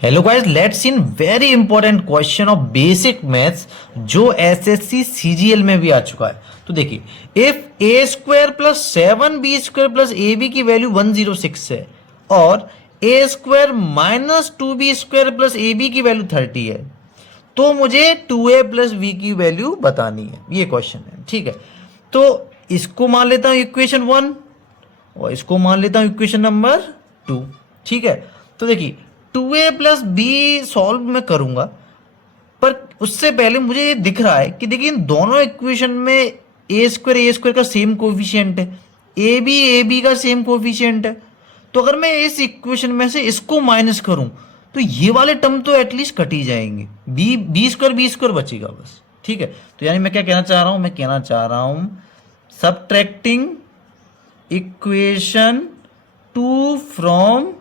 Hello guys, let's in very important question of basic maths जो SSC CGL में भी आ चुका है। तो देखिए, if a square plus 7b² plus a b की वैल्यू 106 है और a square minus 2b² plus a b की वैल्यू 30 है, तो मुझे 2a प्लस बी की वैल्यू बतानी है। ये क्वेश्चन है, ठीक है। तो इसको मान लेता हूं इक्वेशन 1 और इसको मान लेता हूं इक्वेशन नंबर 2, ठीक है। तो देखिए, 2a प्लस बी सॉल्व मैं करूंगा, पर उससे पहले मुझे ये दिख रहा है कि देखिए इन दोनों इक्वेशन में ए स्क्वायर का सेम कोफिशिएंट है, ए बी का सेम कोफिशिएंट है। तो अगर मैं इस इक्वेशन में से इसको माइनस करूं तो ये वाले टर्म तो एटलीस्ट कट ही जाएंगे, बी स्क्वायर बचेगा बस, ठीक है। तो यानी मैं क्या कहना चाह रहा हूं, मैं कहना चाह रहा हूं सबट्रैक्टिंग इक्वेशन 2 फ्रॉम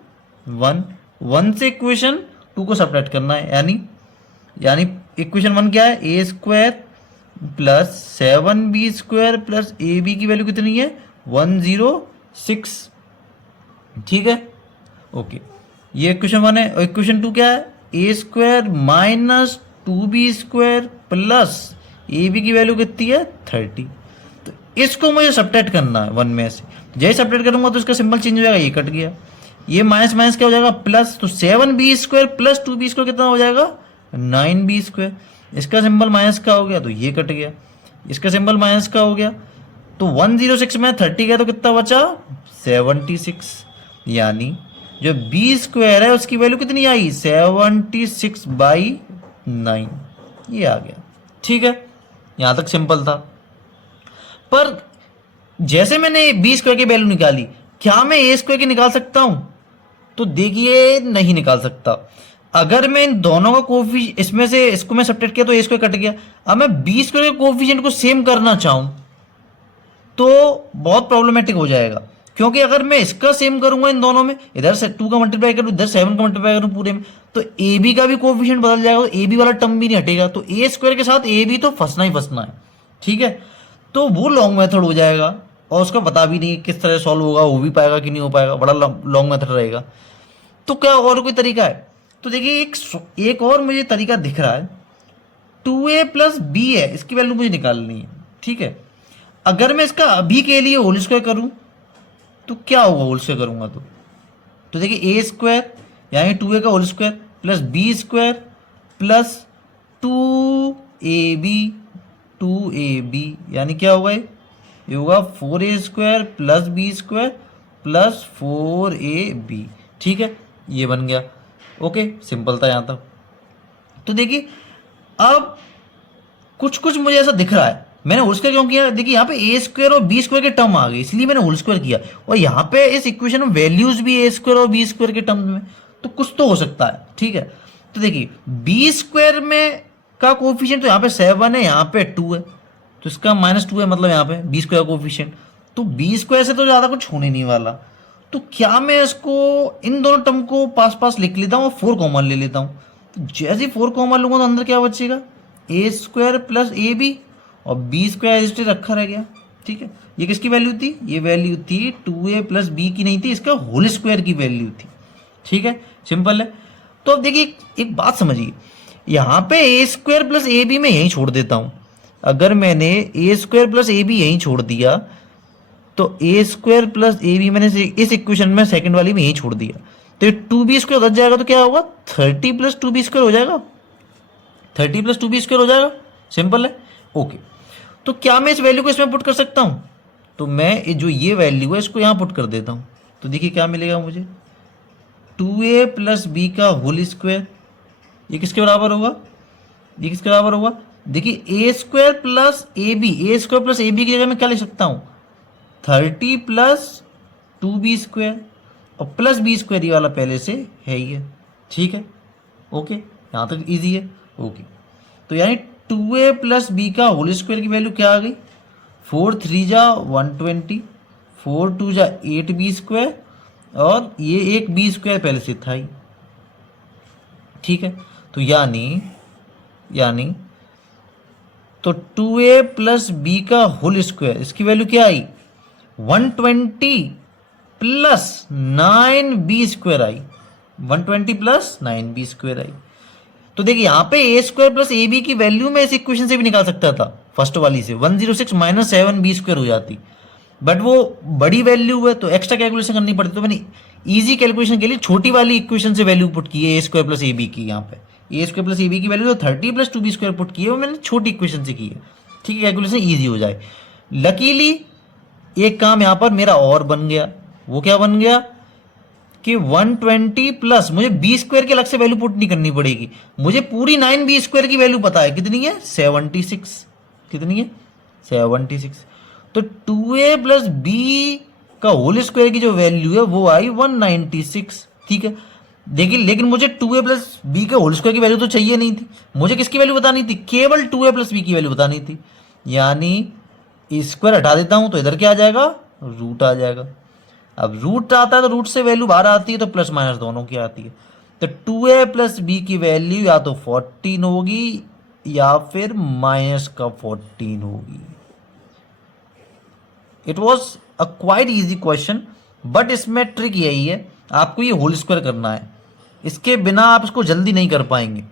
1 से इक्वेशन 2 को सब्ट्रैक्ट करना है। यानी इक्वेशन 1 क्या है, a square plus 7b² plus a b की वैल्यू कितनी है, 106, ठीक है। ओके, ये इक्वेशन 1 है। और इक्वेशन 2 क्या है, a square minus 2b² plus a b की वैल्यू कितनी है, 30। तो इसको मुझे सब्ट्रैक्ट करना है 1 में से। जैसे सब्ट्रैक्ट करूंगा तो इसका सिंबल चेंज हो जाएगा, ये कट गया, ये माइनस माइनस क्या हो जाएगा, प्लस। तो 7b² प्लस 2b² कितना हो जाएगा, 9b²। इसका सिंबल माइनस का हो गया तो ये कट गया, इसका सिंबल माइनस का हो गया। तो 106 में 30 गया तो कितना बचा, 76। यानी जो b² है उसकी वैल्यू कितनी आई, 76/9, ये आ गया, ठीक है। यहां तक सिंपल था। पर जैसे मैंने b² की वैल्यू निकाली, क्या मैं a² की निकाल सकता हूं, तो देखिए नहीं निकाल सकता। अगर मैं इन दोनों का कोफिशिएंट, इसमें से इसको मैं सब्ट्रैक्ट किया तो a² कट गया। अब मैं b² के कोफिशिएंट को सेम करना चाहूं तो बहुत प्रॉब्लमेटिक हो जाएगा, क्योंकि अगर मैं इसका सेम करूंगा इन दोनों में, इधर से 2 का मल्टीप्लाई करूं, इधर 7 का मल्टीप्लाई करूं पूरे में, तो ए बी का भी कोफिशिएंट बदल जाएगा, तो ए बी वाला टर्म भी नहीं हटेगा। तो a² के साथ ए बी तो फंसना ही फंसना है, ठीक है। तो वो लॉन्ग मेथड हो जाएगा और उसका पता भी नहीं किस तरह सॉल्व होगा, हो भी पाएगा कि नहीं हो पाएगा, बड़ा लॉन्ग मेथड रहेगा। तो क्या और कोई तरीका है, तो देखिए एक और मुझे तरीका दिख रहा है। 2a प्लस बी है, इसकी वैल्यू मुझे निकालनी है, ठीक है। अगर मैं इसका अभी के लिए होल स्क्वायर करूं तो क्या होगा, होल स्क्वायर करूंगा तो देखिए a² यानी 2a का whole square plus b² plus 2ab यानी क्या होगा, ये होगा 4a² plus b² plus 4ab, ठीक है। ये बन गया, ओके, सिंपल था यहां तक। तो देखिए अब कुछ कुछ मुझे ऐसा दिख रहा है, मैंने होल स्क्वायर क्यों किया, देखिए यहाँ पे a² और b² के टर्म आ गए, इसलिए मैंने होल स्क्वायर किया। और यहाँ पे इस इक्वेशन में वैल्यूज भी a² और b² के टर्म में, तो कुछ तो हो सकता है, ठीक है। तो देखिए b² में का कोफिशिएंट तो यहाँ पे 7 है, यहाँ पे 2 है, तो इसका -2 है, मतलब यहाँ पे b² का कोफिशिएंट। तो b² से तो ज़्यादा कुछ होने नहीं वाला। तो क्या मैं इसको, इन दोनों टर्म को पास पास लिख लेता हूँ और 4 कॉमन ले लेता हूँ। तो जैसे 4 कॉमन लूंगा तो अंदर क्या बचेगा, a² प्लस ए बी और b² रजिस्टर रखा रह गया, ठीक है। ये किसकी वैल्यू थी, ये वैल्यू थी 2a प्लस बी की नहीं थी, इसका होल स्क्वायर की वैल्यू थी, ठीक है, सिंपल है। तो अब देखिए एक बात समझिए, यहाँ पे a² प्लस ए बी मैं यहीं छोड़ देता हूँ। अगर मैंने a² प्लस ए बी यहीं छोड़ दिया तो a² प्लस ए बी मैंने इस इक्वेशन में सेकंड वाली में यहीं छोड़ दिया, तो ये 2b² उधर जाएगा तो क्या होगा, 30 प्लस 2b² हो जाएगा, 30 प्लस 2b² हो जाएगा, सिंपल है, ओके। तो क्या मैं इस वैल्यू को इसमें पुट कर सकता हूं, तो मैं जो ये वैल्यू है इसको यहां पुट कर देता हूं। तो देखिए क्या मिलेगा मुझे, 2a प्लस बी का होल स्क्वायर, ये किसके बराबर होगा, ये किसके बराबर होगा, देखिए a² plus a b, a² plus a b की जगह मैं क्या लिख सकता हूं, 30 प्लस 2b² और प्लस b² ये वाला पहले से है ही है, ठीक है, ओके, यहां तक इजी है, ओके। तो यानी 2a प्लस बी का होल स्क्वायर की वैल्यू क्या आ गई, 4 3 जा 120, 4 2 जा 8b² और ये एक b² पहले से था ही, ठीक है। तो यानी तो 2a प्लस बी का होल स्क्वायर, इसकी वैल्यू क्या आई, 120 प्लस 9b² आई, 120 प्लस 9b² आई। तो देखिए यहाँ पे a² प्लस ab की वैल्यू मैं इस इक्वेशन से भी निकाल सकता था, फर्स्ट वाली से 106 माइनस 7b² हो जाती, बट वो बड़ी वैल्यू है तो एक्स्ट्रा कैलकुलेशन करनी पड़ती, तो मैंने इजी कैलकुलेशन के लिए छोटी वाली इक्वेशन से वैल्यू पुट की है a² प्लस ab की। यहाँ पे a² प्लस ab की वैल्यू तो 30 प्लस 2b² पुट की है, वो मैंने छोटी इक्वेशन से की है, ठीक है, कैलकुलेशन ईजी हो जाए। लकीली एक काम यहाँ पर मेरा और बन गया, वो क्या बन गया कि 120 प्लस मुझे b² की अलग से वैल्यू पुट नहीं करनी पड़ेगी, मुझे पूरी 9b² की वैल्यू पता है, कितनी है 76, कितनी है 76। तो 2a प्लस b का होल स्क्वायर की जो वैल्यू है वो आई 196, ठीक है। देखिए लेकिन मुझे 2a प्लस बी के होल स्क्वायर की वैल्यू तो चाहिए नहीं थी, मुझे किसकी वैल्यू बतानी थी, केवल 2a प्लस बी की वैल्यू बतानी थी, यानी स्क्वायर हटा देता हूं तो इधर क्या आ जाएगा, रूट आ जाएगा। अब रूट आता है तो रूट से वैल्यू बाहर आती है तो प्लस माइनस दोनों की आती है, तो 2a प्लस बी की वैल्यू या तो 14 होगी या फिर माइनस का 14 होगी। It was a quite easy question, but इसमें ट्रिक यही है, आपको ये होल स्क्वायर करना है, इसके बिना आप इसको जल्दी नहीं कर पाएंगे।